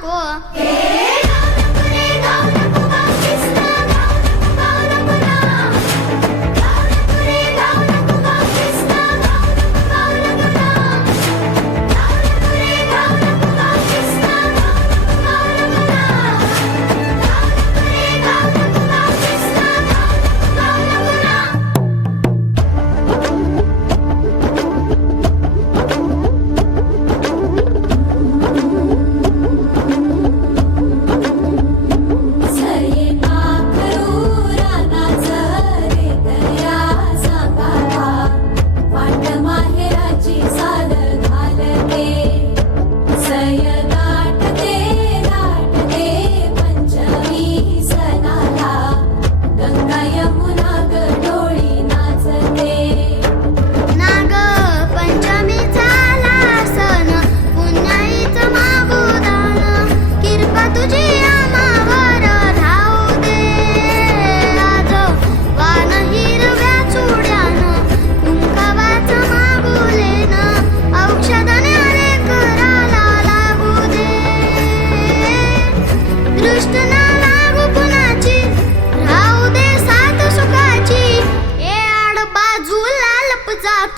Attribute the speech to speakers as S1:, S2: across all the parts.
S1: 过。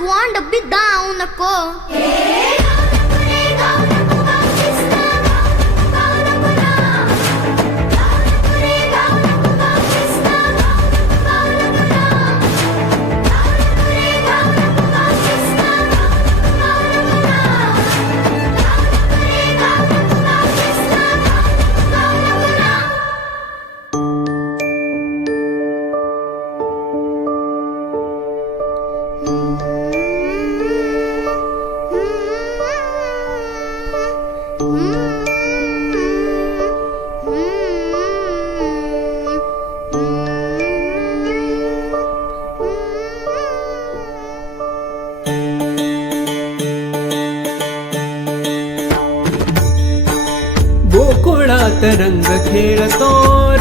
S1: to wind up be down the call. Thank you.
S2: जगत रंग खेळतो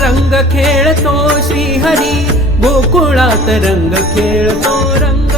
S2: रंग खेळतो श्री हरी गोकुळात रंग खेळतो रंग